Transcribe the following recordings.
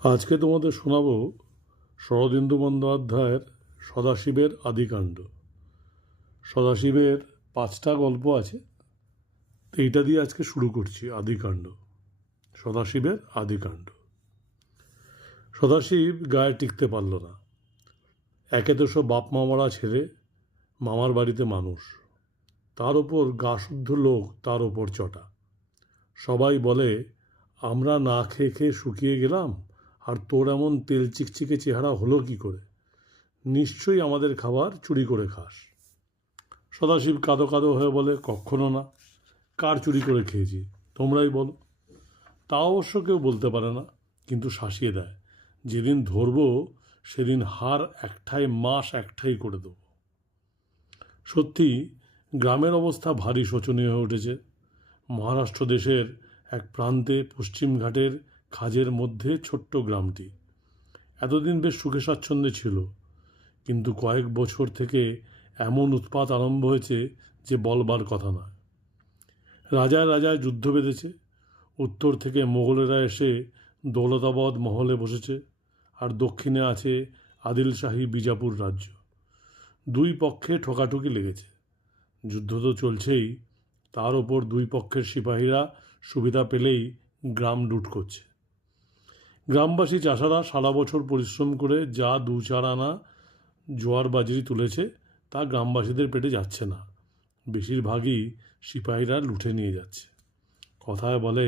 আজকে তোমাদের শোনাব শরদিন্দু বন্দ্যোপাধ্যায়ের সদাশিবের আদিকাণ্ড। সদাশিবের 5টা গল্প আছে, এইটা দিয়ে আজকে শুরু করছি। আদিকাণ্ড, সদাশিবের আদিকাণ্ড। সদাশিব গায়ে টিকতে পারল না। একে তো সব বাপ মামারা ছেড়ে মামার বাড়িতে মানুষ, তার ওপর গা শুদ্ধ লোক তার ওপর চটা। সবাই বলে আমরা না খেয়ে খেয়ে শুকিয়ে গেলাম, আর তোর এমন তেল চিকচিকে চেহারা হলো কি করে? নিশ্চয়ই আমাদের খাবার চুরি করে খাস। সদাশিব কাঁদো কাঁদো হয়ে বলে, কখনো না। কার চুরি করে খেয়েছি তোমরাই বলো। তা অবশ্য কেউ বলতে পারে না, কিন্তু শাসিয়ে দেয়, যেদিন ধরবো সেদিন হার একঠাই মাস একঠাই করে দেবো। সত্যি গ্রামের অবস্থা ভারী শোচনীয় হয়ে উঠেছে। মহারাষ্ট্র দেশের এক প্রান্তে পশ্চিমঘাটের খাজের মধ্যে ছোট্ট গ্রামটি এতদিন বেশ সুখে স্বাচ্ছন্দ্যে ছিল, কিন্তু কয়েক বছর থেকে এমন উৎপাত আরম্ভ হয়েছে যে বলবার কথা নয়। রাজায় রাজায় যুদ্ধ বেঁধেছে। উত্তর থেকে মোগলেরা এসে দৌলতাবাদ মহলে বসেছে, আর দক্ষিণে আছে আদিল শাহী বিজাপুর রাজ্য। দুই পক্ষে ঠোকাঠুকি লেগেছে। যুদ্ধ তো চলছেই, তার ওপর দুই পক্ষের সিপাহীরা সুবিধা পেলেই গ্রাম লুট করছে। গ্রামবাসী চাষারা সারা বছর পরিশ্রম করে যা 2-4 আনা জোয়ার বাজরি তুলেছে তা গ্রামবাসীদের পেটে যাচ্ছে না, বেশিরভাগই সিপাহীরা লুটে নিয়ে যাচ্ছে। কথায় বলে,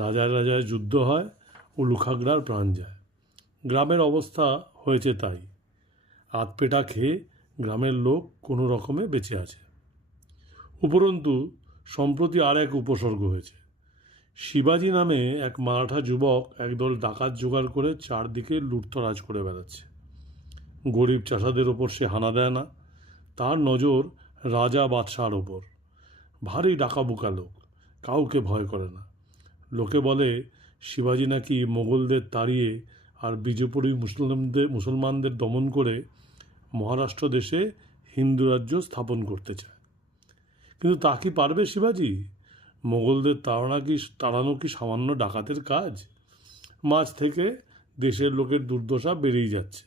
রাজায় রাজায় যুদ্ধ হয়, উলুখাগড়ার প্রাণ যায়। গ্রামের অবস্থা হয়েছে তাই। আধপেটা খেয়ে গ্রামের লোক কোনো রকমে বেঁচে আছে। উপরন্তু সম্প্রতি আর এক উপসর্গ হয়েছে। শিবাজি নামে এক মারাঠা যুবক একদল ডাকাত জোগাড় করে চারদিকে লুটতরাজ করে বেড়াচ্ছে। গরিব চাষাদের ওপর সে হানা দেয় না, তার নজর রাজা বাদশাহর ওপর। ভারী ডাকাবুকা লোক, কাউকে ভয় করে না। লোকে বলে শিবাজি নাকি মোগলদের তাড়িয়ে আর বিজেপুরি মুসলমানদের দমন করে মহারাষ্ট্র দেশে হিন্দু রাজ্য স্থাপন করতে চায়। কিন্তু তা কি পারবে শিবাজি? মোগলদের তাড়ানো কি সামান্য ডাকাতের কাজ? মাঝ থেকে দেশের লোকের দুর্দশা বেড়েই যাচ্ছে।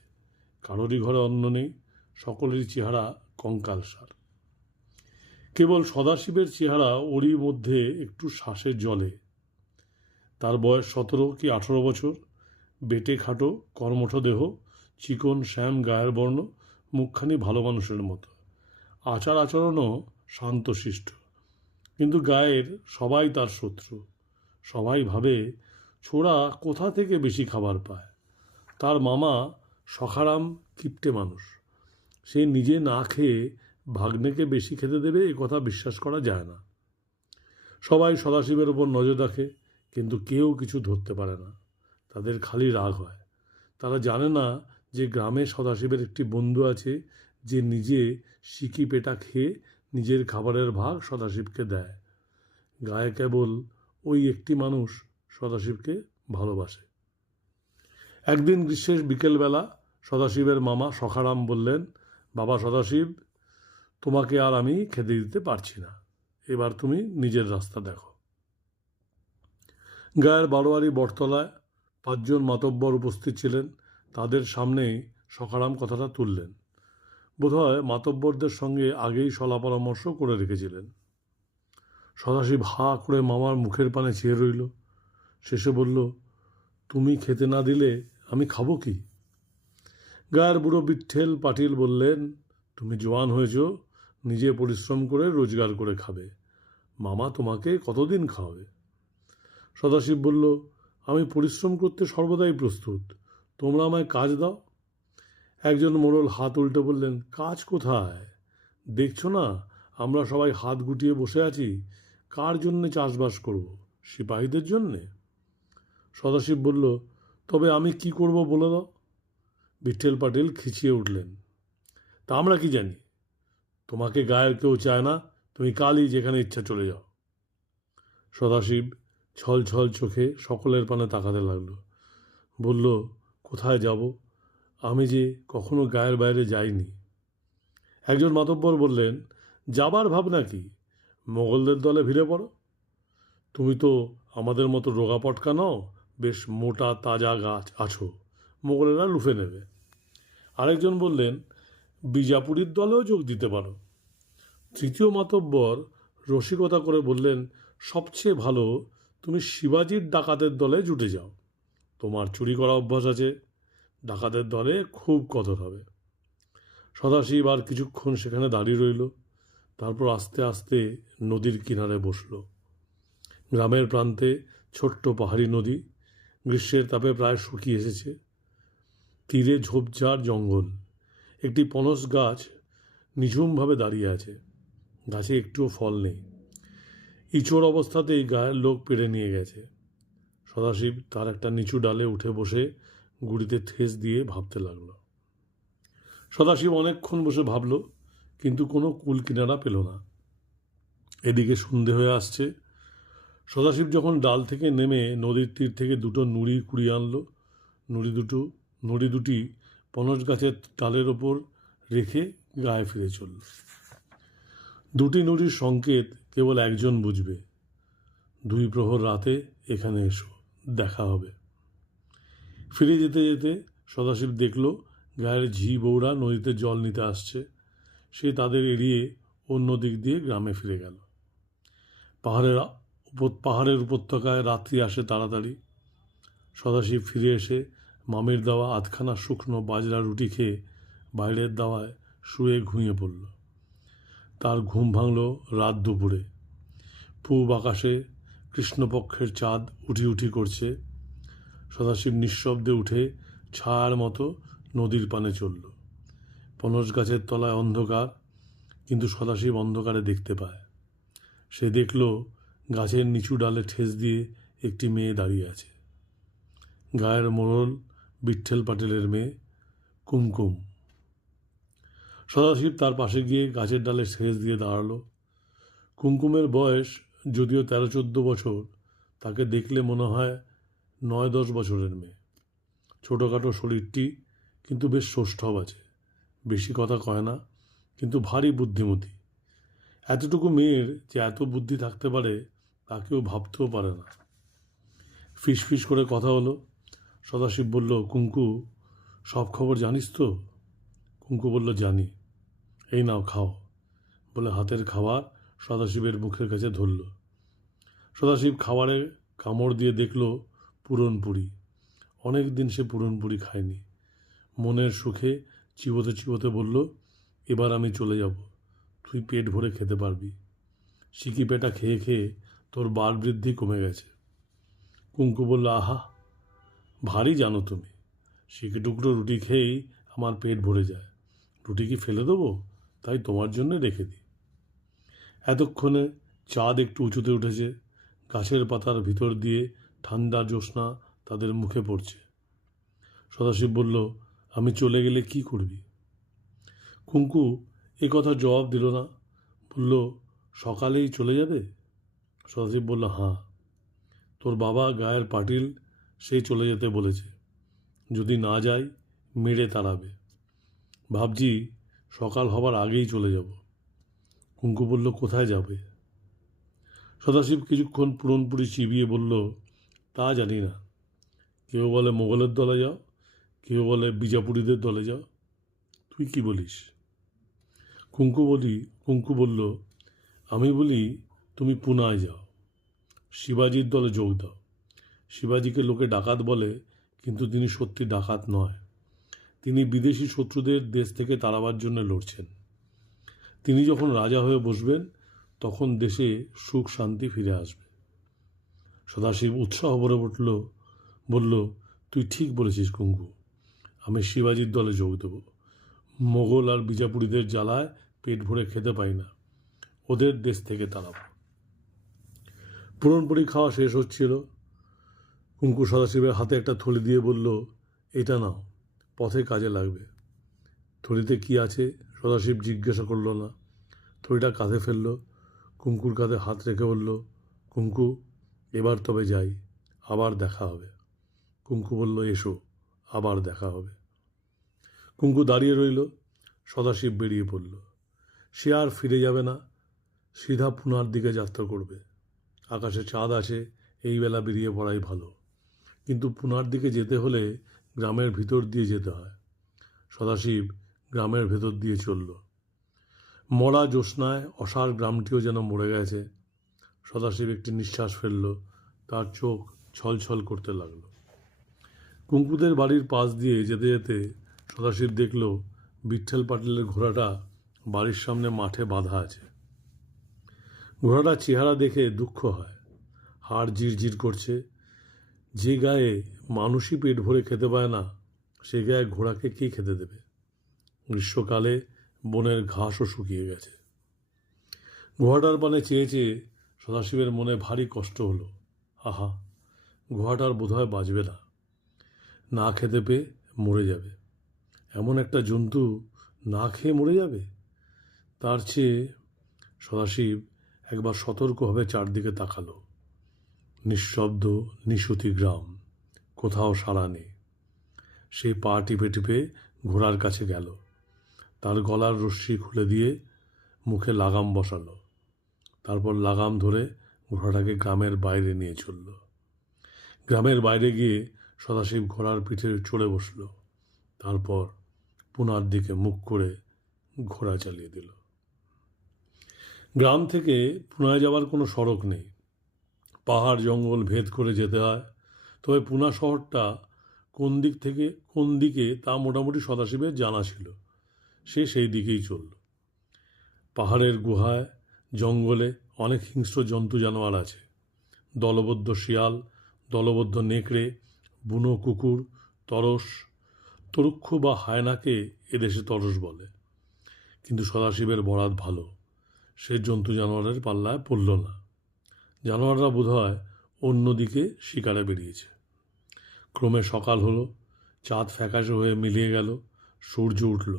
কারোরই ঘরে অন্ন নেই, সকলেরই চেহারা কঙ্কালসার। কেবল সদাশিবের চেহারা ওরই মধ্যে একটু শ্বাসে জ্বলে। তার বয়স 17 কি 18 বছর, বেটে খাটো, কর্মঠ দেহ, চিকন শ্যাম গায়ের বর্ণ, মুখখানি ভালো মানুষের মতো। আচার আচরণও শান্তশিষ্ট, কিন্তু গায়ের সবাই তার শত্রু। সবাই ভাবে ছোড়া কোথা থেকে বেশি খাবার পায়। তার মামা সখারাম কিপটে মানুষ, সে নিজে না খেয়ে ভাগ্নেকে বেশি খেতে দেবে এ কথা বিশ্বাস করা যায় না। সবাই সদাশিবের ওপর নজর রাখে, কিন্তু কেউ কিছু ধরতে পারে না। তাদের খালি রাগ হয়। তারা জানে না যে গ্রামে সদাশিবের একটি বন্ধু আছে, যে নিজে সিকি পেটা খেয়ে নিজের খাবারের ভাগ সদাশিবকে দেয়। গায়ে কেবল ওই একটি মানুষ সদাশিবকে ভালোবাসে। একদিন গ্রীষ্মের বিকেলবেলা সদাশিবের মামা সখারাম বললেন, বাবা সদাশিব, তোমাকে আর আমি খেতে দিতে পারছি না, এবার তুমি নিজের রাস্তা দেখো। গায়ের বারোয়ারি বটতলায় 5 জন মাতব্বর উপস্থিত ছিলেন। তাদের সামনেই সখারাম কথাটা তুললেন। বোধহয় মাতব্বরদের সঙ্গে আগেই সলা পরামর্শ করে রেখেছিলেন। সদাশিব হা করে মামার মুখের পানে চেয়ে রইল। শেষে বলল, তুমি খেতে না দিলে আমি খাবো কি? গায়ের বুড়ো বিঠ্ঠেল পাটিল বললেন, তুমি জোয়ান হয়েছ, নিজে পরিশ্রম করে রোজগার করে খাবে, মামা তোমাকে কতদিন খাওয়াবে? সদাশিব বলল, আমি পরিশ্রম করতে সর্বদাই প্রস্তুত, তোমরা আমায় কাজ দাও। একজন মোড়ল হাত উল্টে বললেন, কাজ কোথায়? দেখছো না আমরা সবাই হাত গুটিয়ে বসে আছি? কার জন্যে চাষবাস করব? সিপাহীদের জন্যে? সদাশিব বলল, তবে আমি কি করব বলে দাও। বিঠ্ঠেল পাটিল খিচিয়ে উঠলেন, তা আমরা কি জানি? তোমাকে গায়ের কেউ চায় না, তুমি কালই যেখানে ইচ্ছা চলে যাও। সদাশিব ছল ছল চোখে সকলের পানে তাকাতে লাগল। বলল, কোথায় যাব? আমি যে কখনো গায়ের বাইরে যাইনি। একজন মাতব্বর বললেন, যাবার ভাবনা কি? মোগলদের দলে ভিড়ে পড়ো। তুমি তো আমাদের মতো রোগা পটকা নও, বেশ মোটা তাজা গাছ আছো, মোগলেরা লুফে নেবে। আরেকজন বললেন, বিজাপুরীর দলেও যোগ দিতে পারো। তৃতীয় মাতব্বর রসিকতা করে বললেন, সবচেয়ে ভালো তুমি শিবাজির ডাকাতের দলে জুটে যাও। তোমার চুরি করা অভ্যাস আছে, ডাকাতের দলে খুব কদর হবে। সদাশিব আর কিছুক্ষণ সেখানে দাঁড়িয়ে রইল, তারপর আস্তে আস্তে নদীর কিনারে বসল। গ্রামের প্রান্তে ছোট্ট পাহাড়ি নদী, গ্রীষ্মের তাপে প্রায় শুকিয়ে এসেছে। তীরে ঝোপঝাড় জঙ্গল, একটি পনস গাছ নিঝুমভাবে দাঁড়িয়ে আছে, গাছে একটুও ফল নেই। ইচোড় অবস্থাতেই গায়ের লোক পেড়ে নিয়ে গেছে। সদাশিব তার একটা নিচু ডালে উঠে বসে গুড়িতে ঠেস দিয়ে ভাবতে লাগলো। সদাশিব অনেকক্ষণ বসে ভাবল, কিন্তু কোনো কুল কিনারা পেল না। এদিকে সন্ধে হয়ে আসছে। সদাশিব যখন ডাল থেকে নেমে নদীর তীর থেকে দুটো নুড়ি কুড়িয়ে আনলো, নুড়ি দুটি পনস গাছের ডালের ওপর রেখে গায়ে ফিরে চলল। দুটি নুড়ির সংকেত কেবল একজন বুঝবে, 2 প্রহর রাতে এখানে এসো, দেখা হবে। ফিরে যেতে যেতে সদাশিব দেখল গায়ের ঝি বউরা নদীতে জল নিতে আসছে। সে তাদের এড়িয়ে অন্য দিক দিয়ে গ্রামে ফিরে গেল। পাহাড়ের উপত্যকায় রাত্রি আসে তাড়াতাড়ি। সদাশিব ফিরে এসে মামির দেওয়া আধখানা শুকনো বাজরা রুটি খেয়ে বাইরের দাওয়ায় শুয়ে ঘুমিয়ে পড়ল। তার ঘুম ভাঙল রাত দুপুরে। পূব আকাশে কৃষ্ণপক্ষের চাঁদ উঠি উঠি করছে। সদাশিব নিঃশব্দে উঠে ছায়ার মতো নদীর পানে চলল। পনস গাছের তলায় অন্ধকার, কিন্তু সদাশিব অন্ধকারে দেখতে পায়। সে দেখল গাছের নিচু ডালে ঠেস দিয়ে একটি মেয়ে দাঁড়িয়ে আছে। গায়ের মোড়ল বিঠ্ঠল পাটেলের মেয়ে কুমকুম। সদাশিব তার পাশে গিয়ে গাছের ডালে ঠেস দিয়ে দাঁড়ালো। কুমকুমের বয়স যদিও 13-14 বছর, তাকে দেখলে মনে হয় 9-10 বছরের মেয়ে। ছোটোখাটো শরীরটি, কিন্তু বেশ সৌষ্ঠব আছে। বেশি কথা কয় না, কিন্তু ভারী বুদ্ধিমতী। এতটুকু মেয়ের যে এত বুদ্ধি থাকতে পারে তা কেউ ভাবতেও পারে না। ফিস ফিস করে কথা হলো। সদাশিব বলল, কুঙ্কু, সব খবর জানিস তো? কুঙ্কু বলল, জানি। এই নাও খাও, বলে হাতের খাবার সদাশিবের মুখের কাছে ধরল। সদাশিব খাবারে কামড় দিয়ে দেখল পুরনপুরি। অনেক দিন সে পুরনপুরি খায়নি। মনের সুখে চিবোতে চিবোতে বলল, এবার আমি চলে যাব, তুই পেট ভরে খেতে পারবি। সিকি পেটা খেয়ে খেয়ে তোর বার বৃদ্ধি কমে গেছে। কুঙ্কু বলল, আহা, ভারী জানো তুমি। সিকি টুকরো রুটি খেয়েই আমার পেট ভরে যায়। রুটি কি ফেলে দেবো? তাই তোমার জন্য রেখে দিই। এতক্ষণে চাঁদ একটু উঁচুতে উঠেছে। গাছের পাতার ভিতর দিয়ে ঠান্ডা জ্যোৎস্না তাদের মুখে পড়ছে। সদাশিব বলল, আমি চলে গেলে কি করবি? কুঙ্কু এ কথা জবাব দিল না। বলল, সকালেই চলে যাবে? সদাশিব বলল, হাঁ। তোর বাবা গায়ের পাটিল, সেই চলে যেতে বলেছে। যদি না যাই মেরে তাড়াবে। ভাবছি সকাল হবার আগেই চলে যাব। কুঙ্কু বলল, কোথায় যাবে? সদাশিব কিছুক্ষণ পুরনপুরি চিবিয়ে বলল, তা জানি না। কেউ বলে মোগলের দলে যাও, কেউ বলে বিজাপুরীদের দলে যাও। তুই কি বলিস? কুঙ্কু বলল, আমি বলি তুমি পুনায় যাও, শিবাজির দলে যোগ দাও। শিবাজিকে লোকে ডাকাত বলে, কিন্তু তিনি সত্যি ডাকাত নয়। তিনি বিদেশি শত্রুদের দেশ থেকে তাড়াবার জন্য লড়ছেন। তিনি যখন রাজা হয়ে বসবেন তখন দেশে সুখ শান্তি ফিরে আসবে। সদাশিব উৎসাহ ভরে উঠল, বলল, তুই ঠিক বলেছিস কুঙ্কু, আমি শিবাজির দলে যোগ দেব। মোগল আর বিজাপুরীদের জ্বালায় পেট ভরে খেতে পাই না, ওদের দেশ থেকে তাড়াব। পুরনপুরি খাওয়া শেষ হচ্ছিল। কুঙ্কু সদাশিবের হাতে একটা থলি দিয়ে বলল, এটা নাও, পথে কাজে লাগবে। থলিতে কি আছে সদাশিব জিজ্ঞাসা করল না। থলিটা কাঁধে ফেলল। কুঙ্কুর কাঁধে হাত রেখে বলল, কুঙ্কু, এবার তবে যাই, আবার দেখা হবে। কুঙ্কু বলল, এসো, আবার দেখা হবে। কুঙ্কু দাঁড়িয়ে রইল। সদাশিব বেরিয়ে পড়ল। সে আর ফিরে যাবে না, সিধা পুনার দিকে যাত্রা করবে। আকাশে চাঁদ আছে, এই বেলা বেরিয়ে পড়াই ভালো। কিন্তু পুনার দিকে যেতে হলে গ্রামের ভিতর দিয়ে যেতে হয়। সদাশিব গ্রামের ভেতর দিয়ে চলল। মরা জ্যোৎস্নায় অসার গ্রামটিও যেন মরে গেছে। সদাশিব একটি নিঃশ্বাস ফেলল। তার চোখ ছলছল করতে লাগল। কুঙ্কুদের বাড়ির পাশ দিয়ে যেতে যেতে সদাশিব দেখল বিঠ্ঠল পাটিলের ঘোড়াটা বাড়ির সামনে মাঠে বাঁধা আছে। ঘোড়াটার চেহারা দেখে দুঃখ হয়, হাড় জিরজির করছে। যে গায়ে মানুষই পেট ভরে খেতে পায় না, সে গায়ে ঘোড়াকে কে খেতে দেবে? গ্রীষ্মকালে বনের ঘাসও শুকিয়ে গেছে। ঘোড়াটার পানে চেয়ে চেয়ে সদাশিবের মনে ভারী কষ্ট হলো। আহা, ঘোড়াটার বোধহয় বাঁচবে না, না খেতে পেয়ে মরে যাবে। এমন একটা জন্তু না খেয়ে মরে যাবে? তার চেয়ে সদাশিব একবার সতর্কভাবে চারদিকে তাকালো। নিঃশব্দ নিশুতি গ্রাম, কোথাও সাড়া নেই। সে পা টিপে টিপে ঘোড়ার কাছে গেল। তার গলার রশ্মি খুলে দিয়ে মুখে লাগাম বসালো। তারপর লাগাম ধরে ঘোড়াটাকে গ্রামের বাইরে নিয়ে চলল। গ্রামের বাইরে গিয়ে সদাশিব ঘোড়ার পিঠে চড়ে বসল। তারপর পুনার দিকে মুখ করে ঘোড়া চালিয়ে দিল। গ্রাম থেকে পুনায় যাওয়ার কোনো সড়ক নেই, পাহাড় জঙ্গল ভেদ করে যেতে হয়। তবে পুনা শহরটা কোন দিক থেকে কোন দিকে তা মোটামুটি সদাশিবের জানা ছিল। সে সেই দিকেই চলল। পাহাড়ের গুহায় জঙ্গলে অনেক হিংস্র জন্তু জানোয়ার আছে। দলবদ্ধ শিয়াল, দলবদ্ধ নেকড়ে, বুনো কুকুর, তরস, তরুক্ষ বা হায়নাকে এদেশে তরস বলে। কিন্তু সদাশিবের বরাত ভালো, সে জন্তু জানোয়ারের পাল্লায় পড়ল না। জানোয়াররা বোধহয় অন্যদিকে শিকারে বেরিয়েছে। ক্রমে সকাল হলো, চাঁদ ফ্যাকাশে হয়ে মিলিয়ে গেল, সূর্য উঠল।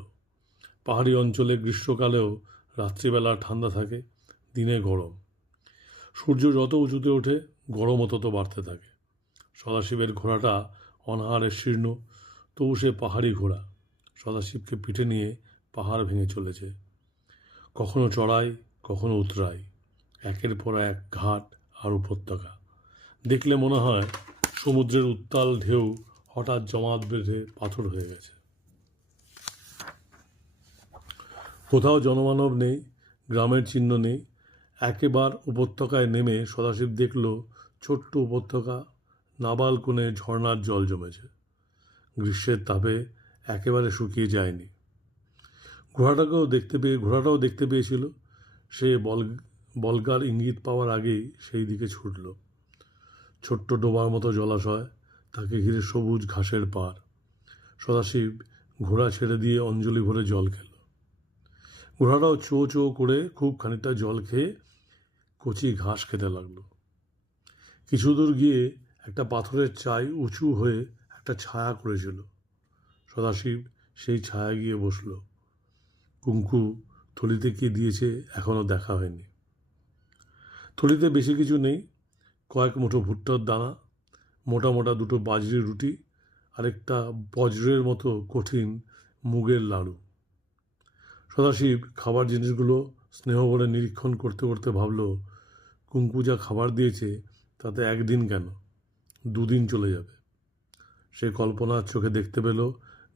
পাহাড়ি অঞ্চলে গ্রীষ্মকালেও রাত্রিবেলা ঠান্ডা থাকে, দিনে গরম। সূর্য যত উঁচুতে ওঠে গরমও তত বাড়তে থাকে। সদাশিবের ঘোড়াটা অনাহারে শীর্ণ, তবু সে পাহাড়ি ঘোড়া। সদাশিবকে পিঠে নিয়ে পাহাড় ভেঙে চলেছে। কখনো চড়াই, কখনো উতরাই, একের পর এক ঘাট আর উপত্যকা। দেখলে মনে হয় সমুদ্রের উত্তাল ঢেউ হঠাৎ জমাট বেঁধে পাথর হয়ে গেছে। কোথাও জনমানব নেই, গ্রামের চিহ্ন নেই। একেবার উপত্যকায় নেমে সদাশিব দেখল ছোট্ট উপত্যকা, নাবাল কোণে ঝর্ণার জল জমেছে। গ্রীষ্মের তাপে একেবারে শুকিয়ে যায়নি। ঘোড়াটাও দেখতে পেয়েছিল। সে বলগার ইঙ্গিত পাওয়ার আগেই সেই দিকে ছুটল। ছোট্ট ডোবার মতো জলাশয়, তাকে ঘিরে সবুজ ঘাসের পাড়। সদাশিব ঘোড়া ছেড়ে দিয়ে অঞ্জলি ভরে জল খেল। ঘোড়াটাও চো চো করে খুব খানিকটা জল খেয়ে কচি ঘাস খেতে লাগলো। কিছু দূর গিয়ে একটা পাথরের চাই উঁচু হয়ে একটা ছায়া করেছিল। সদাশিব সেই ছায়া গিয়ে বসল। কুঙ্কু থলিতে কি দিয়েছে এখনো দেখা হয়নি। থলিতে বেশি কিছু নেই, কয়েক মুঠো ভুট্টার দানা, মোটা মোটা দুটো বাজরি রুটি আর একটা বজ্রের মতো কঠিন মুগের লাড়ু। সদাশিব খাবার জিনিসগুলো স্নেহ করে নিরীক্ষণ করতে করতে ভাবল, কুঙ্কু যা খাবার দিয়েছে তাতে একদিন কেন, দুদিন চলে যাবে। সে কল্পনার চোখে দেখতে পেল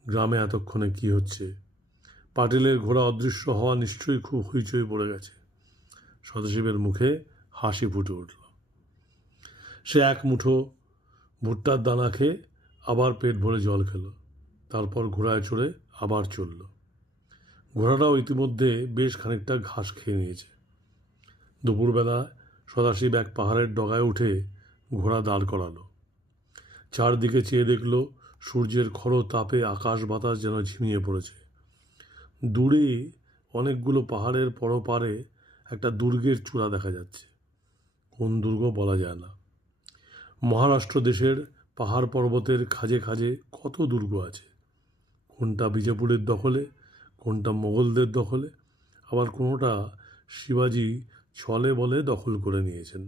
গ্রামে এতক্ষণে কি হচ্ছে। পাটিলের ঘোড়া অদৃশ্য হওয়া নিশ্চয়ই খুব হইচই পড়ে গেছে। সদাশিবের মুখে হাসি ফুটে উঠল। সে এক মুঠো ভুট্টার দানা খেয়ে আবার পেট ভরে জল খেল। তারপর ঘোড়ায় চড়ে আবার চলল। ঘোড়াটাও ইতিমধ্যে বেশ খানিকটা ঘাস খেয়ে নিয়েছে। দুপুরবেলা সদাশিব এক পাহাড়ের ডগায় উঠে ঘোড়া দাঁড় করালো। চারদিকে চেয়ে দেখল সূর্যের খড় তাপে আকাশ বাতাস যেন ঝিমিয়ে পড়েছে। দূরে অনেকগুলো পাহাড়ের পরপারে একটা দুর্গের চূড়া দেখা যাচ্ছে। কোন দুর্গ বলা যায় না। মহারাষ্ট্র দেশের পাহাড় পর্বতের খাজে খাজে কত দুর্গ আছে। কোনটা বিজাপুরের দখলে, কোনটা মোগলদের দখলে, আবার কোনোটা শিবাজি ছলে বলে দখল করে নিয়েছেন।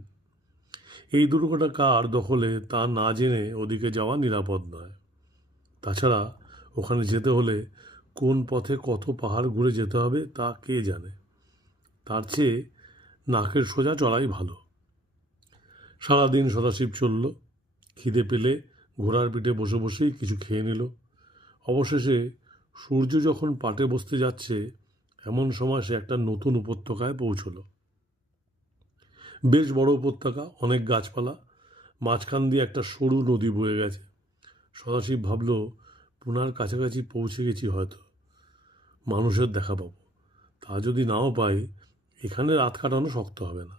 এই দুর্গটা কার দখলে তা না জেনে ওদিকে যাওয়া নিরাপদ নয়। তাছাড়া ওখানে যেতে হলে কোন পথে কত পাহাড় ঘুরে যেতে হবে তা কে জানে। তার চেয়ে নাকের সোজা চলাই ভালো। সারাদিন সদাশিব চলল। খিদে পেলে ঘোড়ার পিঠে বসে বসেই কিছু খেয়ে নিল। অবশেষে সূর্য যখন পাটে বসতে যাচ্ছে এমন সময় সে একটা নতুন উপত্যকায় পৌঁছল। বেশ বড় উপত্যকা, অনেক গাছপালা, মাঝখান দিয়ে একটা সরু নদী বয়ে গেছে। সদাশিব ভাবল, পুনার কাছাকাছি পৌঁছে গেছি, হয়তো মানুষের দেখা পাবো। তা যদি নাও পাই, এখানে রাত কাটানো শক্ত হবে না,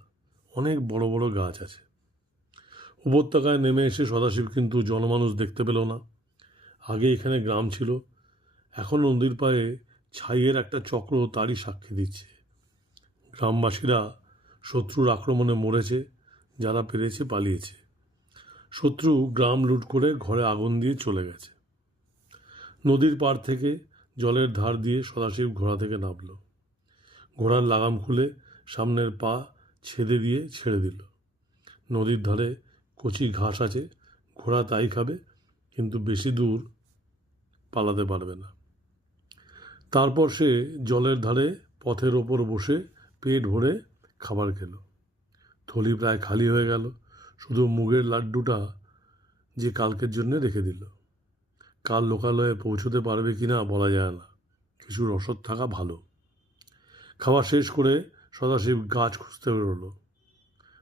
অনেক বড় বড় গাছ আছে। উপত্যকায় নেমে এসে সদাশিব কিন্তু জনমানুষ দেখতে পেল না। আগে এখানে গ্রাম ছিল, এখন নদীর পাড়ে ছাইয়ের একটা চক্র তারই সাক্ষী দিচ্ছে। গ্রামবাসীরা শত্রুর আক্রমণে মরেছে, যারা পেরেছে পালিয়েছে। শত্রু গ্রাম লুট করে ঘরে আগুন দিয়ে চলে গেছে। নদীর পাড় থেকে জলের ধার দিয়ে সদাশিব ঘোড়া থেকে নামল। ঘোড়ার লাগাম খুলে সামনের পা ছেদে দিয়ে ছেড়ে দিল। নদীর ধারে কচি ঘাস আছে, ঘোড়া তাই খাবে, কিন্তু বেশি দূর পালাতে পারবে না। তারপর সে জলের ধারে পথের ওপর বসে পেট ভরে খাবার খেল। থলি প্রায় খালি হয়ে গেল, শুধু মুগের লাড্ডুটা যে কালকের জন্য রেখে দিল। কাল লোকালয়ে পৌঁছতে পারবে কিনা বলা যায় না, কিছু রসদ থাকা ভালো। খাওয়া শেষ করে সদাশিব গাছ খুঁজতে বেরোলো।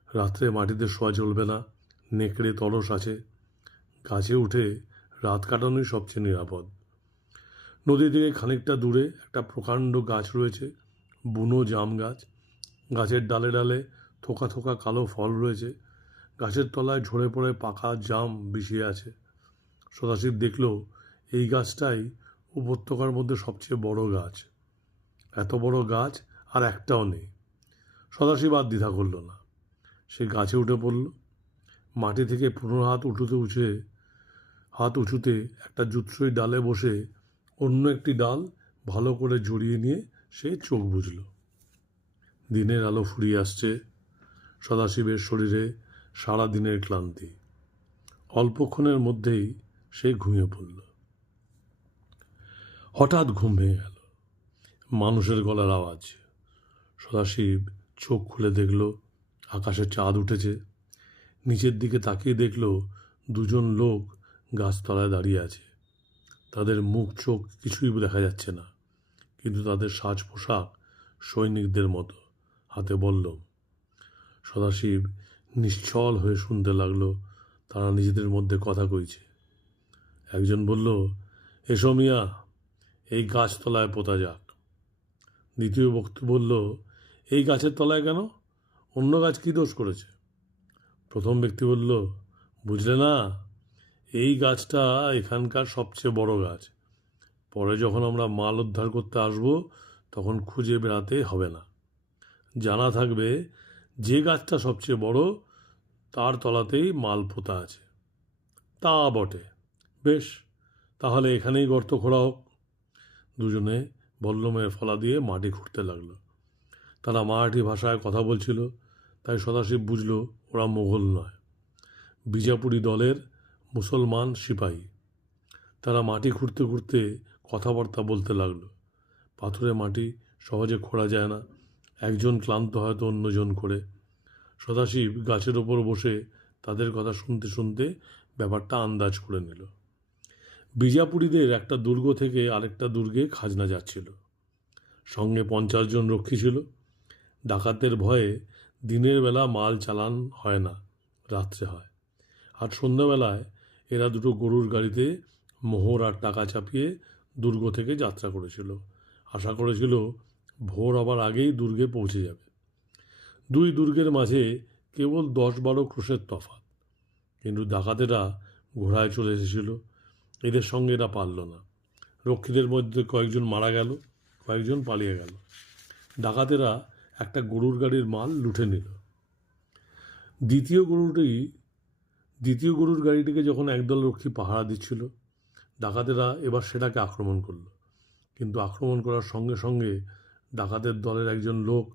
রাত্রে মাটিতে শোয়া চলবে না, নেকড়ে তরস আছে। গাছে উঠে রাত কাটানোই সবচেয়ে নিরাপদ। নদী থেকে খানিকটা দূরে একটা প্রকাণ্ড গাছ রয়েছে, বুনো জাম গাছ। গাছের ডালে ডালে থোকা থোকা কালো ফল রয়েছে। গাছের তলায় ঝরে পড়ে পাকা জাম বিষিয়ে আছে। সদাশিব দেখল, এই গাছটাই উপত্যকার মধ্যে সবচেয়ে বড় গাছ। এত বড় গাছ আর একটাও নেই। সদাশিব আর দ্বিধা করল না, সে গাছে উঠে পড়ল। মাটি থেকে 15 হাত উঁচুতে একটা জুৎসই ডালে বসে অন্য একটি ডাল ভালো করে জড়িয়ে নিয়ে সে চোখ বুজল। দিনের আলো ফুরিয়ে আসছে। সদাশিবের শরীরে সারা দিনের ক্লান্তি। অল্পক্ষণের মধ্যেই সে ঘুমিয়ে পড়ল। হঠাৎ ঘুম ভেঙে গেল, মানুষের গলার আওয়াজ। সদাশিব চোখ খুলে দেখল আকাশে চাঁদ উঠেছে। নিচের দিকে তাকিয়ে দেখল দুজন লোক গাছতলায় দাঁড়িয়ে আছে। তাদের মুখ চোখ কিছুই দেখা যাচ্ছে না, কিন্তু তাদের সাজ পোশাক সৈনিকদের মতো, হাতে বল্লম। সদাশিব নিশ্চল হয়ে শুনতে লাগলো তারা নিজেদের মধ্যে কথা কইছে। একজন বলল, এসো মিয়া, এই গাছতলায় পোতা যাক। দ্বিতীয় বক্তা বলল, এই গাছের তলায় কেন? অন্য গাছ কী দোষ করেছে? প্রথম ব্যক্তি বলল, বুঝলে না, এই গাছটা এখানকার সবচেয়ে বড় গাছ। পরে যখন আমরা মাল উদ্ধার করতে আসব, তখন খুঁজে বেড়াতে হবে না। জানা থাকবে যে গাছটা সবচেয়ে বড় তার তলাতেই মাল পোতা আছে। তা বটে, বেশ, তাহলে এখানেই গর্ত খোঁড়া হোক। দুজনে বল্লমের ফলা দিয়ে মাটি খুঁড়তে লাগলো। তারা মারাঠি ভাষায় কথা বলছিল, তাই সদাশিব বুঝল ওরা মোগল নয়, বিজাপুরি দলের মুসলমান সিপাহী। তারা মাটি খুঁড়তে খুঁড়তে কথাবার্তা বলতে লাগলো। পাথুরে মাটি সহজে খোঁড়া যায় না, একজন ক্লান্ত হয়তো অন্যজন করে। সদাশিব গাছের ওপর বসে তাদের কথা শুনতে শুনতে ব্যাপারটা আন্দাজ করে নিল। বিজাপুরীদের একটা দুর্গ থেকে আরেকটা দুর্গে খাজনা যাচ্ছিল। সঙ্গে 50 জন রক্ষী ছিল। ডাকাতের ভয়ে দিনের বেলা মাল চালান হয় না, রাত্রে হয়। আর সন্ধ্যাবেলায় এরা দুটো গরুর গাড়িতে মোহর আর টাকা চাপিয়ে দুর্গ থেকে যাত্রা করেছিল। আশা করেছিল ভোর হবার আগেই দুর্গে পৌঁছে যাবে। দুই দুর্গের মাঝে কেবল 10-12 ক্রোশের তফাৎ, কিন্তু ডাকাতেরা ঘোড়ায় চলে এসেছিল। এদের সঙ্গে এরা পারল না। রক্ষীদের মধ্যে কয়েকজন মারা গেল, কয়েকজন পালিয়ে গেল। ডাকাতেরা একটা গরুর গাড়ির মাল লুটে নিল। দ্বিতীয় গরুর গাড়িটিকে যখন একদল রক্ষী পাহারা দিচ্ছিল, ডাকাতেরা এবার সেটাকে আক্রমণ করল। কিন্তু আক্রমণ করার সঙ্গে সঙ্গে ডাকাতের দলের একজন লোক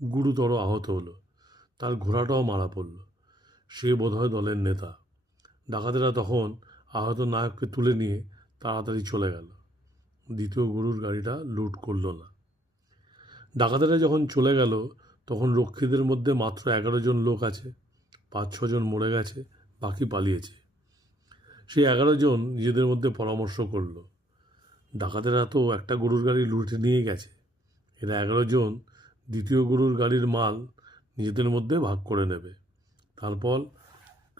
গুরুতর আহত হলো, তার ঘোড়াটাও মারা পড়ল। সে বোধহয় দলের নেতা। ডাকাতেরা তখন আহত নায়ককে তুলে নিয়ে তাড়াতাড়ি চলে গেল। দ্বিতীয় গরুর গাড়িটা লুট করল না। ডাকাতেরা যখন চলে গেল, তখন রক্ষীদের মধ্যে মাত্র 11 জন লোক আছে। 5-6 জন মরে গেছে, বাকি পালিয়েছে। সেই 11 জন নিজেদের মধ্যে পরামর্শ করল, ডাকাতেরা তো একটা গরুর গাড়ি লুটে নিয়ে গেছে, এরা 11 জন দ্বিতীয় গরুর গাড়ির মাল নিজেদের মধ্যে ভাগ করে নেবে।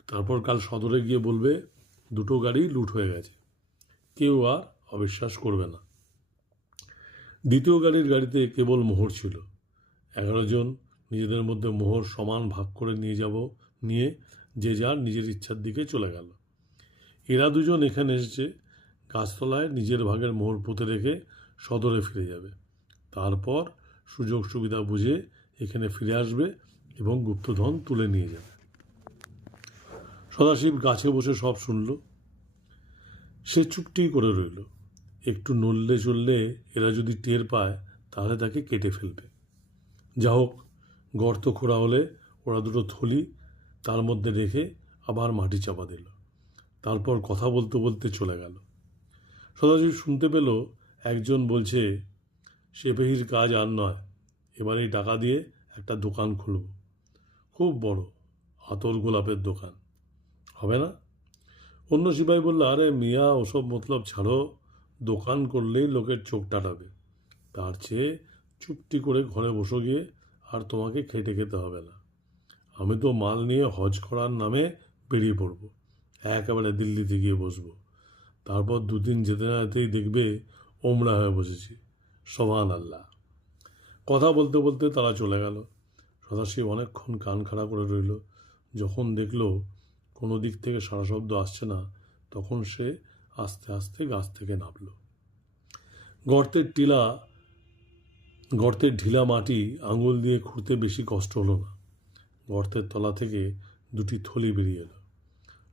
তারপর কাল সদরে গিয়ে বলবে 2টো গাড়ি লুট হয়ে গেছে। কেউ আর অবিশ্বাস করবে না। দ্বিতীয় গাড়িতে কেবল মোহর ছিল। 11 জন নিজেদের মধ্যে মোহর সমান ভাগ করে নিয়ে যে যার নিজের ইচ্ছার দিকে চলে গেল। এরা 2 জন এখানে এসেছে গাছতলায় নিজের ভাগের মোহর পুঁতে রেখে সদরে ফিরে যাবে। তারপর সুযোগ সুবিধা বুঝে এখানে ফিরে আসবে এবং গুপ্তধন তুলে নিয়ে যাবে। সদাশিব গাছে বসে সব শুনল। সে চুপটি করে রইল। একটু নড়লে চললে এরা যদি টের পায় তাহলে তাকে কেটে ফেলবে। যা হোক, গর্ত খোঁড়া হলে ওরা 2টো থলি তার মধ্যে রেখে আবার মাটি চাপা দিল। তারপর কথা বলতে বলতে চলে গেল। সদাশিব শুনতে পেল একজন বলছে, সেপেহির কাজ আর নয়, এবার এই টাকা দিয়ে একটা দোকান খুলব, খুব বড়, আতর গোলাপের দোকান, হবে না? অন্য সিপাহী বলল, আরে মিয়া, ওসব মতলব ছাড়ো, দোকান করলেই লোকের চোখ টাটাবে, তার চেয়ে চুপটি করে ঘরে বসে গিয়ে আর তোমাকে খেটে খেতে হবে না। আমি তো মাল নিয়ে হজ করার নামে বেরিয়ে পড়ব, একেবারে দিল্লিতে গিয়ে বসবো, তারপর 2 দিন যেতে না যেতেই দেখবে ওমরা হয়ে বসেছি। সুবহান আল্লাহ। কথা বলতে বলতে তারা চলে গেল। সদাশিব অনেকক্ষণ কান খাড়া করে রইল। যখন দেখল কোনো দিক থেকে সারা শব্দ আসছে না, তখন সে আস্তে আস্তে গাছ থেকে নামল। গর্তের ঢিলা মাটি আঙুল দিয়ে খুঁড়তে বেশি কষ্ট হলো না। গর্তের তলা থেকে 2টি থলি বেরিয়ে এলো।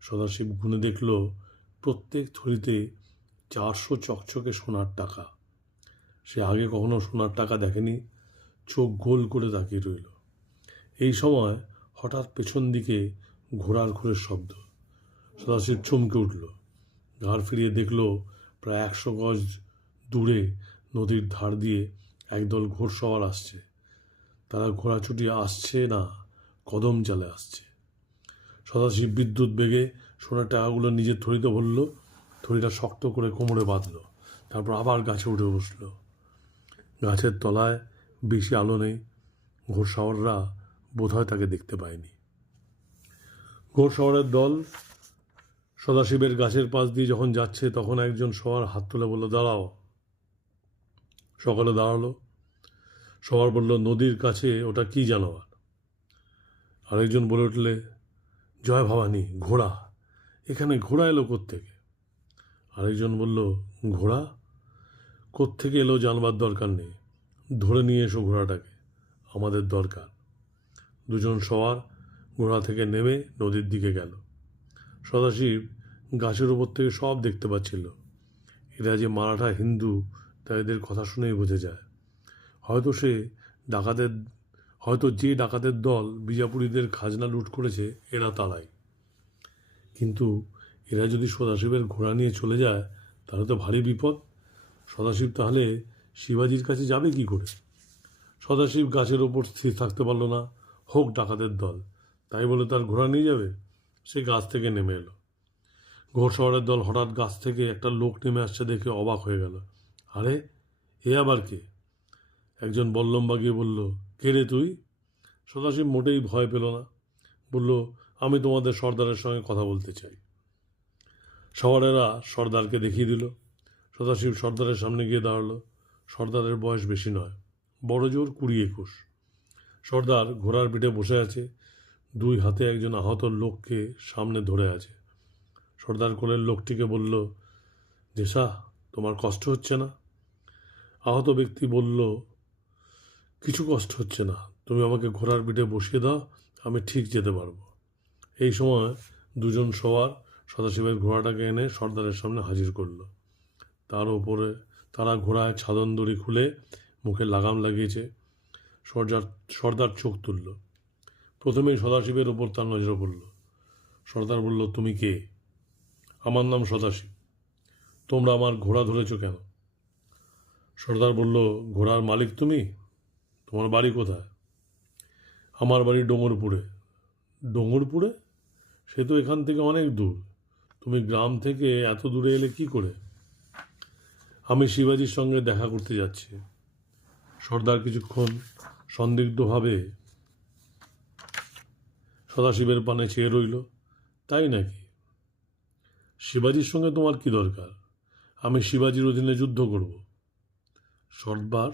সদাশিব গুনে দেখল প্রত্যেক থলিতে 400 চকচকে সোনার টাকা। সে আগে কখনো সোনার টাকা দেখেনি। চোখ গোল করে তাকিয়ে রইল। এই সময় হঠাৎ পেছন দিকে ঘোড়ার ঘোরের শব্দ। সদাশিব চমকে উঠল। ঘাড় ফিরিয়ে দেখল প্রায় 100 গজ দূরে নদীর ধার দিয়ে একদল ঘোড়সওয়ার আসছে। তারা ঘোড়া ছুটিয়ে আসছে না, কদম চালে আসছে। সদাশিব বিদ্যুৎ বেগে সোনার টাকাগুলো নিজের থলিতে ভরল, থলিটা শক্ত করে কোমরে বাঁধল। তারপর আবার গাছে উঠে বসল। গাছের তলায় বেশি আলো নেই, ঘোড়সওয়াররা বোধহয় তাকে দেখতে পায়নি। ঘোড়সওয়ারের দল সদাশিবের গাছের পাশ দিয়ে যখন যাচ্ছে, তখন একজন সওয়ার হাত তুলে বলল, দাঁড়াও। সকলে দাঁড়ালো। সওয়ার বলল, নদীর কাছে ওটা কি জানোয়ার? আরেকজন বলে উঠলে, জয় ভবানী, ঘোড়া। এখানে ঘোড়া এলো কোত্থেকে? আরেকজন বলল, ঘোড়া কোত্থেকে এলো জানবার দরকার নেই, ধরে নিয়ে এসো ঘোড়াটাকে, আমাদের দরকার। 2 জন সওয়ার ঘোড়া থেকে নেমে নদীর দিকে গেল। সদাশিব গাছের উপর থেকে সব দেখতে পাচ্ছিল। এরা যে মারাঠা হিন্দু তা এদের কথা শুনেই বোঝা যায়। হয়তো যে ডাকাতের দল বিজাপুরীদের খাজনা লুট করেছে এরা তারাই। কিন্তু এরা যদি সদাশিবের ঘোড়া নিয়ে চলে যায় তাহলে তো ভারী বিপদ। সদাশিব তাহলে শিবাজির কাছে যাবে কি করে? সদাশিব গাছের ওপর স্থির থাকতে পারল না। হোক ডাকাতের দল, তাই বলে তার ঘোড়া নিয়ে যাবে? সে গাছ থেকে নেমে এলো। ঘোড়সওয়ারের দল হঠাৎ গাছ থেকে একটা লোক নেমে আসছে দেখে অবাক হয়ে গেল। আরে, এ আবার কে? একজন বল্লম বাগিয়ে বলল, কে রে তুই? সদাশিব মোটেই ভয় পেল না। বলল, আমি তোমাদের সর্দারের সঙ্গে কথা বলতে চাই। সওয়ারেরা সর্দারকে দেখিয়ে দিল। সদাশিব সর্দারের সামনে গিয়ে দাঁড়ালো। সর্দারের বয়স বেশি নয়, বড় জোর 20-21। সর্দার ঘোড়ার পিঠে বসে আছে, 2 হাতে একজন আহত লোককে সামনে ধরে আছে। সর্দার কোলের লোকটিকে বলল, জেসা, তোমার কষ্ট হচ্ছে না? আহত ব্যক্তি বলল, কিছু কষ্ট হচ্ছে না, তুমি আমাকে ঘোড়ার পিঠে বসিয়ে দাও, আমি ঠিক যেতে পারবো। এই সময় 2 জন সওয়ার সদাশিবের ঘোড়াটাকে এনে সর্দারের সামনে হাজির করল। তারা ঘোড়ায় ছাদন দড়ি খুলে মুখে লাগাম লাগিয়েছে। সর্দার চোখ তুলল। প্রথমেই সদাশিবের ওপর তার নজর পড়ল। সর্দার বলল, তুমি কে? আমার নাম সদাশিব। তোমরা আমার ঘোড়া ধরেছ কেন? সর্দার বলল, ঘোড়ার মালিক তুমি? তোমার বাড়ি কোথায়? আমার বাড়ি ডোঙরপুরে। ডোঙরপুরে? সে তো এখান থেকে অনেক দূর, তুমি গ্রাম থেকে এত দূরে এলে কি করে? আমি শিবাজির সঙ্গে দেখা করতে যাচ্ছি। সর্দার কিছুক্ষণ সন্দিগ্ধভাবে সদাশিবের পানে চেয়ে রইল। তাই নাকি? শিবাজির সঙ্গে তোমার কি দরকার? আমি শিবাজির অধীনে যুদ্ধ করব।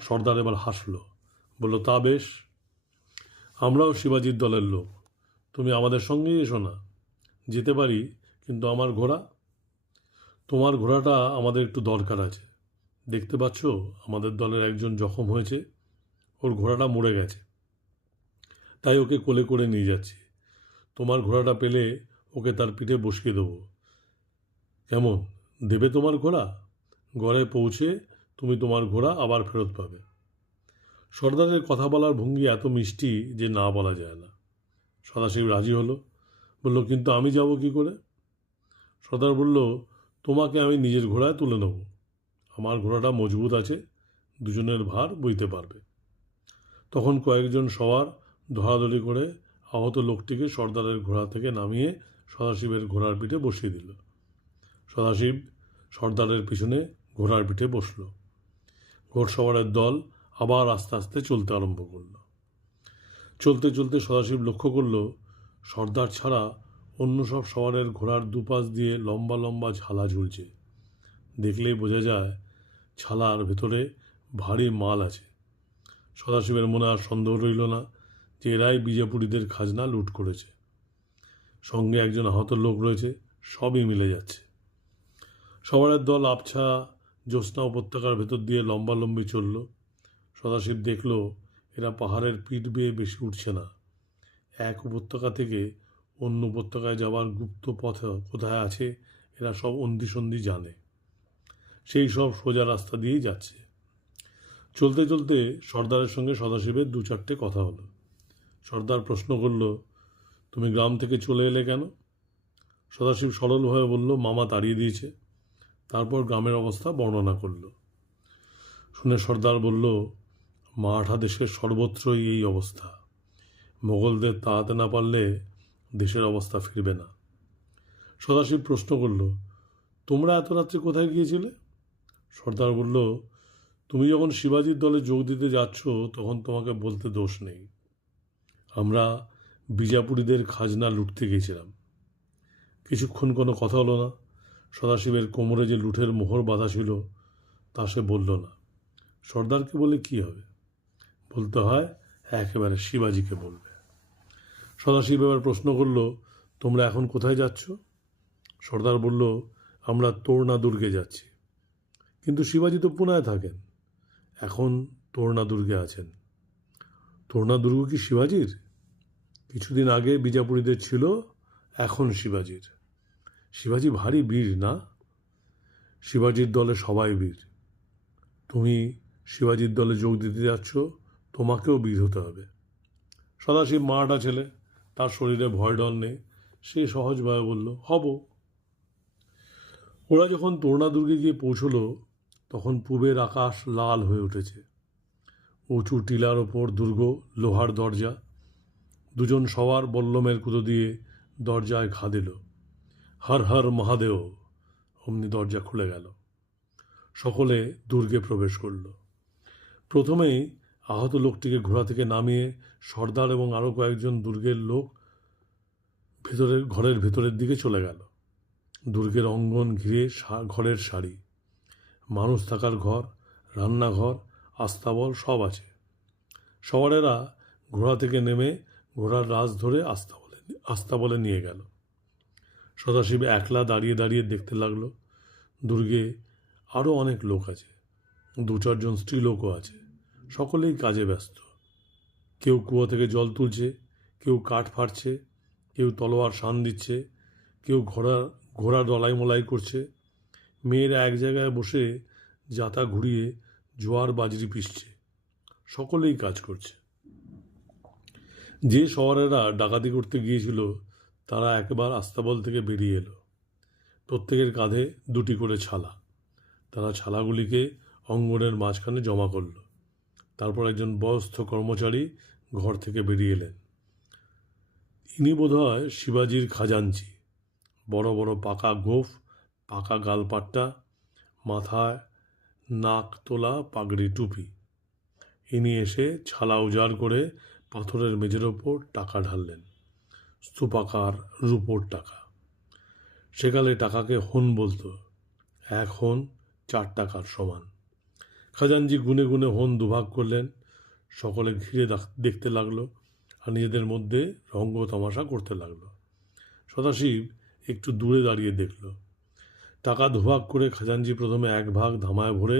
সর্দার এবার হাসল, বলল, তা বেশ, আমরাও শিবাজির দলের লোক। তুমি আমাদের সঙ্গেই এসো না। যেতে পারি, কিন্তু আমার ঘোড়া? তোমার ঘোড়াটা আমাদের একটু দরকার আছে। দেখতে পাচ্ছ, আমাদের দলের একজন জখম হয়েছে, ওর ঘোড়াটা মরে গেছে, তাই ওকে কোলে করে নিয়ে যাচ্ছি। তোমার ঘোড়াটা পেলে ওকে তার পিঠে বসিয়ে দেবো। কেমন, দেবে তোমার ঘোড়া? গড়ে পৌঁছে তুমি তোমার ঘোড়া আবার ফেরত পাবে। সর্দারের কথা বলার ভঙ্গি এত মিষ্টি যে না বলা যায় না। সদাশিব রাজি হলো, বলল, কিন্তু আমি যাব কি করে? সর্দার বলল, তোমাকে আমি নিজের ঘোড়ায় তুলে নেব। আমার ঘোড়াটা মজবুত আছে, দুজনের ভার বইতে পারবে। তখন কয়েকজন সওয়ার ধরাধরি করে আহত লোকটিকে সর্দারের ঘোড়া থেকে নামিয়ে সদাশিবের ঘোড়ার পিঠে বসিয়ে দিল। সদাশিব সর্দারের পিছনে ঘোড়ার পিঠে বসল। ঘোড়সওয়ারের দল আবার আস্তে আস্তে চলতে আরম্ভ করল। চলতে চলতে সদাশিব লক্ষ্য করল, সর্দার ছাড়া অন্য সব সওয়ারের ঘোড়ার দুপাশ দিয়ে লম্বা লম্বা ঝালা ঝুলছে। দেখলেই বোঝা যায় ছালার ভেতরে ভারী মাল আছে। সদাশিবের মনে আর সন্দেহ রইল না যে এরাই বিজাপুরীদের খাজনা লুট করেছে। সঙ্গে একজন আহত লোক রয়েছে, সবই মিলে যাচ্ছে। সওয়ারের দল আবছা জ্যোৎস্না উপত্যকার ভেতর দিয়ে লম্বালম্বি চলল। সদাশিব দেখল, এরা পাহাড়ের পিঠ বেয়ে বেশি উঠছে না। এক উপত্যকা থেকে অন্য উপত্যকায় যাওয়ার গুপ্ত পথ কোথায় আছে এরা সব অন্ধিসন্ধি জানে। সেই সব সোজা রাস্তা দিয়েই যাচ্ছে। চলতে চলতে সর্দারের সঙ্গে সদাশিবের দু চারটে কথা হলো। সর্দার প্রশ্ন করল, তুমি গ্রাম থেকে চলে এলে কেন? সদাশিব সরলভাবে বলল, মামা তাড়িয়ে দিয়েছে। তারপর গ্রামের অবস্থা বর্ণনা করল। শুনে সর্দার বলল, মারাঠা দেশের সর্বত্রই এই অবস্থা। মোগলদের তাড়াতে না পারলে দেশের অবস্থা ফিরবে না। সদাশিব প্রশ্ন করল, তোমরা এত রাত্রে কোথায় গিয়েছিলে? সর্দার বলল, তুমি যখন শিবাজির দলে যোগ দিতে যাচ্ছ তখন তোমাকে বলতে দোষ নেই। আমরা বিজাপুরীদের খাজনা লুটতে গিয়েছিলাম। কিছুক্ষণ কোনো কথা হলো না। সদাশিবের কোমরে যে লুঠের মোহর বাঁধা ছিল তা সে বলল না। সর্দারকে বলে কি হবে? বলতে হয় একেবারে শিবাজিকে বলবে। সদাশিব এবার প্রশ্ন করল, তোমরা এখন কোথায় যাচ্ছ? সর্দার বলল, আমরা তোরনা দুর্গে যাচ্ছি। কিন্তু শিবাজি তো পুনায় থাকেন। এখন তোরনা দুর্গে আছেন। তোরনা দুর্গ কি শিবাজির? কিছুদিন আগে বিজাপুরীদের ছিল, এখন শিবাজির। শিবাজি ভারী বীর না? শিবাজির দলে সবাই বীর। তুমি শিবাজির দলে যোগ দিতে যাচ্ছ, তোমাকেও বীর হতে হবে। সদাশিব মারাঠা ছেলে, তার শরীরে ভয় ডর নেই। সে সহজভাবে বলল, হব। ওরা যখন তোরনা দুর্গে গিয়ে পৌঁছল তখন পূবের আকাশ লাল হয়ে উঠেছে। উঁচু টিলার ওপর দুর্গ, লোহার দরজা। দুজন সওয়ার বল্লমের কুতো দিয়ে দরজায় ঘা দিল। হর হর মহাদেব। অমনি দরজা খুলে গেল। সকলে দুর্গে প্রবেশ করল। প্রথমেই আহত লোকটিকে ঘোড়া থেকে নামিয়ে সর্দার এবং আরও কয়েকজন দুর্গের লোক ঘরের ভেতরের দিকে চলে গেল। দুর্গের অঙ্গন ঘিরে ঘরের সারি। মানুষ থাকার ঘর, রান্নাঘর, আস্তাবল সব আছে। সওয়ারেরা ঘোড়া থেকে নেমে ঘোড়ার রাজ ধরে আস্তাবলে নিয়ে গেল। সদাশিব একলা দাঁড়িয়ে দাঁড়িয়ে দেখতে লাগলো। দুর্গে আরও অনেক লোক আছে, দু চারজন স্ত্রীলোকও আছে। সকলেই কাজে ব্যস্ত। কেউ কুয়ো থেকে জল তুলছে, কেউ কাঠ ফাড়ছে, কেউ তলোয়ার শান দিচ্ছে, কেউ ঘোড়া দলাই মলাই করছে। মেয়েরা এক জায়গায় বসে জাতা ঘুরিয়ে জোয়ার বাজরি পিষছে। সকলেই কাজ করছে। যে সওয়ারেরা ডাকাতি করতে গিয়েছিল তারা একবার আস্তাবল থেকে বেরিয়ে এলো। প্রত্যেকের কাঁধে দুটি করে ছালা। তারা ছালাগুলিকে অঙ্গনের মাঝখানে জমা করল। তারপর একজন বয়স্ক কর্মচারী ঘর থেকে বেরিয়ে এলেন। ইনি বোধহয় শিবাজির খাজাঞ্চি। বড় বড় পাকা গোঁফ, পাকা গালপাট্টা, মাথায় নাক তোলা পাগড়ি টুপি। ইনি এসে ছালা উজাড় করে পাথরের মেঝের ওপর টাকা ঢাললেন, স্তূপাকার রূপোর টাকা। সেকালে টাকাকে হন বলতো, 1 হন 4 টাকার সমান। খাজানজি গুনে গুনে হন দুভাগ করলেন, সকলে ঘিরে দেখতে লাগলো আর নিজেদের মধ্যে রঙ্গ তামাশা করতে লাগলো। সদাশিব একটু দূরে দাঁড়িয়ে দেখল। টাকা দুভাগ করে খাজানজি প্রথমে 1 ভাগ ধামায় ভরে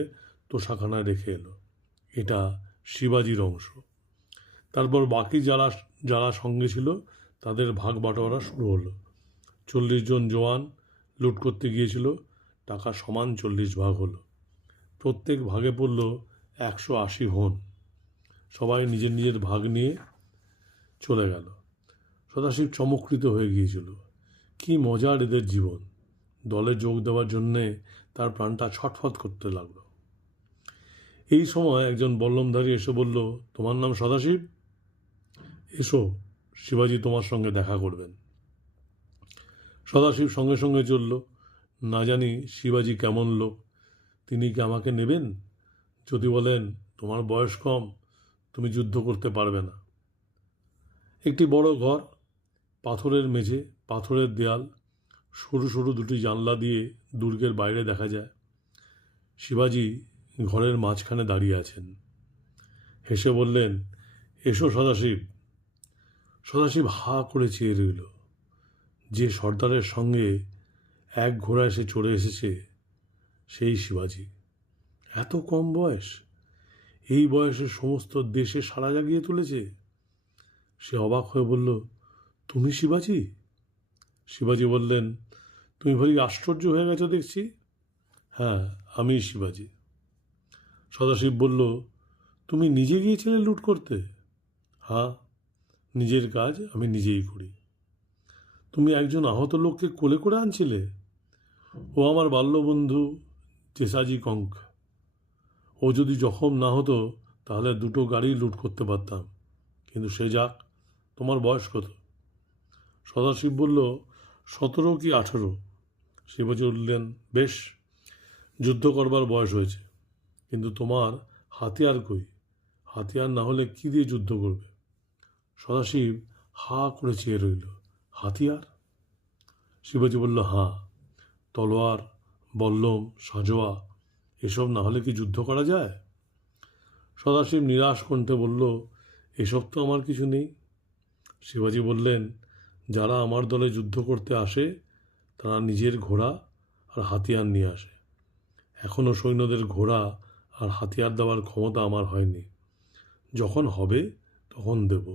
তোষাখানায় রেখে এলো। এটা শিবাজির অংশ। তারপর বাকি যারা যারা সঙ্গে ছিল তাদের ভাগ বাটোয়ারা শুরু হলো। 40 জন জওয়ান লুট করতে গিয়েছিল, টাকা সমান 40 ভাগ হলো। প্রত্যেক ভাগে পড়ল 180 হন। সবাই নিজের নিজের ভাগ নিয়ে চলে গেল। সদাশিব চমৎকৃত হয়ে গিয়েছিল। কি মজার এদের জীবন! দলে যোগ দেওয়ার জন্যে তার প্রাণটা ছটফট করতে লাগলো। এই সময় একজন বল্লমধারী এসে বলল, তোমার নাম সদাশিব? এসো, শিবাজি তোমার সঙ্গে দেখা করবেন। সদাশিব সঙ্গে সঙ্গে চলল। না জানি শিবাজি কেমন লোক, তিনি কি আমাকে নেবেন? যদি বলেন তোমার বয়স কম, তুমি যুদ্ধ করতে পারবে না। একটি বড় ঘর, পাথরের মেঝে, পাথরের দেয়াল, সরু সরু 2টি জানলা দিয়ে দুর্গের বাইরে দেখা যায়। শিবাজি ঘরের মাঝখানে দাঁড়িয়ে আছেন। হেসে বললেন, এসো সদাশিব। সদাশিব হা করে চেয়ে রইল। যে সর্দারের সঙ্গে এক ঘোড়া এসে চড়ে এসেছে সেই শিবাজি। এত কম বয়স, এই বয়সে সমস্ত দেশে সাড়া জাগিয়ে তুলেছে। সে অবাক হয়ে বলল, তুমি শিবাজি? শিবাজি বললেন, তুমি ভারী আশ্চর্য হয়ে গেছো দেখছি। হ্যাঁ, আমি শিবাজি। সদাশিব বলল, তুমি নিজে গিয়েছিলে লুট করতে? হ্যাঁ, নিজের কাজ আমি নিজেই করি। তুমি একজন আহত লোককে কোলে করে আনছিলে? ও আমার বাল্যবন্ধু জেসাজি কঙ্ক। ও যদি জখম না হতো তাহলে 2টো গাড়ি লুট করতে পারতাম, কিন্তু সে যাক। তোমার বয়স কত? সদাশিব বলল, 17 কি 18। শিবাজি বললেন, বেশ, যুদ্ধ করবার বয়স হয়েছে, কিন্তু তোমার হাতিয়ার কই? হাতিয়ার না হলে কি দিয়ে যুদ্ধ করবে? সদাশিব হা করে চেয়ে রইল। হাতিয়ার? শিবাজি বলল, হ্যাঁ, তলোয়ার, বল্লম, সাঁজোয়া, এসব না হলে কি যুদ্ধ করা যায়? সদাশিব নিরাশ কণ্ঠে বলল, এসব তো আমার কিছু নেই। শিবাজি বললেন, যারা আমার দলে যুদ্ধ করতে আসে তারা নিজের ঘোড়া আর হাতিয়ার নিয়ে আসে। এখনও সৈন্যদের ঘোড়া আর হাতিয়ার দেওয়ার ক্ষমতা আমার হয়নি। যখন হবে তখন দেব।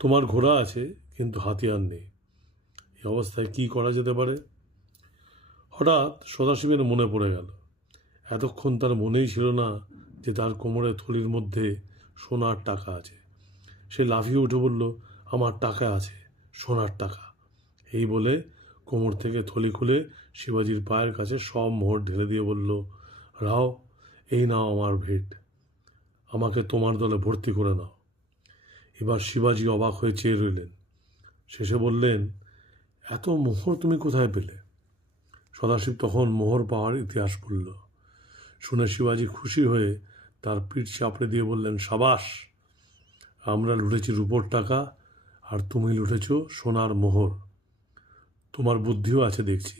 তোমার ঘোড়া আছে কিন্তু হাতিয়ার নেই। এই অবস্থায় কি করা যেতে পারে? হঠাৎ সদাশিবের মনে পড়ে গেল। এতক্ষণ তার মনেই ছিল না যে তার কোমরের থলির মধ্যে সোনার টাকা আছে। সে লাফিয়ে উঠে বলল, আমার টাকা আছে, সোনার টাকা। এই বলে কোমর থেকে থলি খুলে শিবাজির পায়ের কাছে সব মোহর ঢেলে দিয়ে বলল, রাও, এই নাও আমার ভেট, আমাকে তোমার দলে ভর্তি করে নাও। এবার শিবাজি অবাক হয়ে চেয়ে রইলেন। শেষে বললেন, এত মোহর তুমি কোথায় পেলে? সদাশিব তখন মোহর পাওয়ার ইতিহাস বলল। শুনে শিবাজি খুশি হয়ে তার পিঠ চাপড়ে দিয়ে বললেন, সাবাস, আমরা লুটেছি রূপোর টাকা আর তুমি লুটেছ সোনার মোহর। তোমার বুদ্ধিও আছে দেখছি।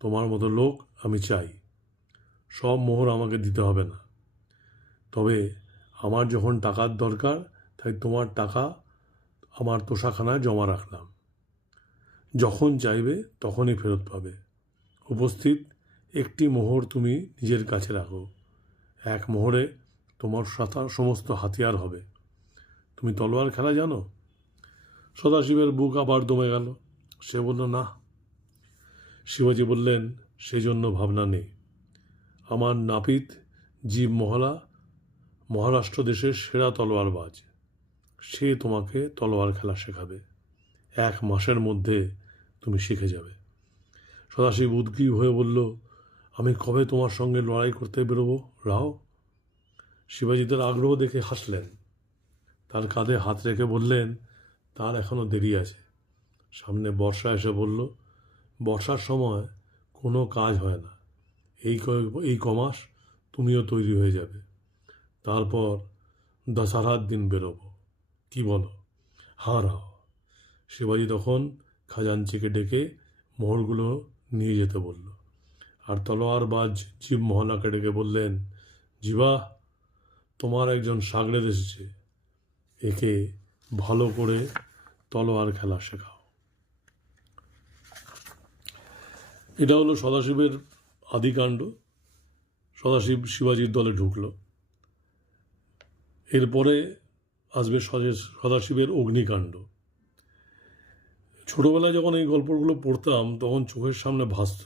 তোমার মতো লোক আমি চাই। সব মোহর আমাকে দিতে হবে না, তবে আমার যখন টাকার দরকার তাই তোমার টাকা আমার তোষাখানায় জমা রাখলাম। যখন চাইবে তখনই ফেরত পাবে। উপস্থিত একটি মোহর তুমি নিজের কাছে রাখো। 1 মোহরে তোমার সমস্ত হাতিয়ার হবে। তুমি তলোয়ার খেলা জানো? সদাশিবের বুক আবার দমে গেল। সে বলল, না। শিবাজি বললেন, সেজন্য ভাবনা নেই। আমার নাপিত জীব মহলা মহারাষ্ট্র দেশের সেরা তলোয়ারবাজ। সে তোমাকে তলোয়ার খেলা শেখাবে। 1 মাসের মধ্যে তুমি শিখে যাবে। সদাশিব উদ্গ্রীব হয়ে বলল, আমি কবে তোমার সঙ্গে লড়াই করতে বেরোবো রাও? শিবাজি তার আগ্রহ দেখে হাসলেন। তার কাঁধে হাত রেখে বললেন, তার এখনো দেরি আছে। সামনে বর্ষা এসে বলল, বর্ষার সময় কোনো কাজ হয় না, এই কমাস তুমিও তৈরি হয়ে যাবে, তারপর দশহরার দিন বেরোবো, কি বলো? হাঁ রাও। শিবাজি তখন খাজাঞ্চিকে ডেকে মোহরগুলো নিয়ে যেতে বলল, আর তলোয়ারবাজ জীবমোহনাকে ডেকে বললেন, জীবা, তোমার একজন সাগরেদ এসেছে, একে ভালো করে তলোয়ার খেলা শেখাও। এটা হলো সদাশিবের আদিকাণ্ড। সদাশিব শিবাজির দলে ঢুকলো। এরপরে আসবে সদাশিবের অগ্নিকাণ্ড। ছোটবেলায় যখন এই গল্পগুলো পড়তাম তখন চোখের সামনে ভাসত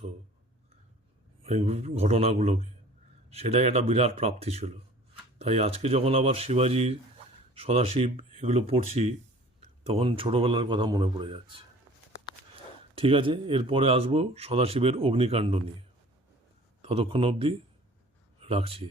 এই ঘটনাগুলোকে, সেটাই একটা বিরাট প্রাপ্তি ছিল। তাই আজকে যখন আবার শিবাজি, সদাশিব এগুলো পড়ছি, তখন ছোটবেলার কথা মনে পড়ে যাচ্ছে। ঠিক আছে, এরপরে আসবো সদাশিবের অগ্নিকাণ্ড নিয়ে। ততক্ষণ অবধি রাখছি।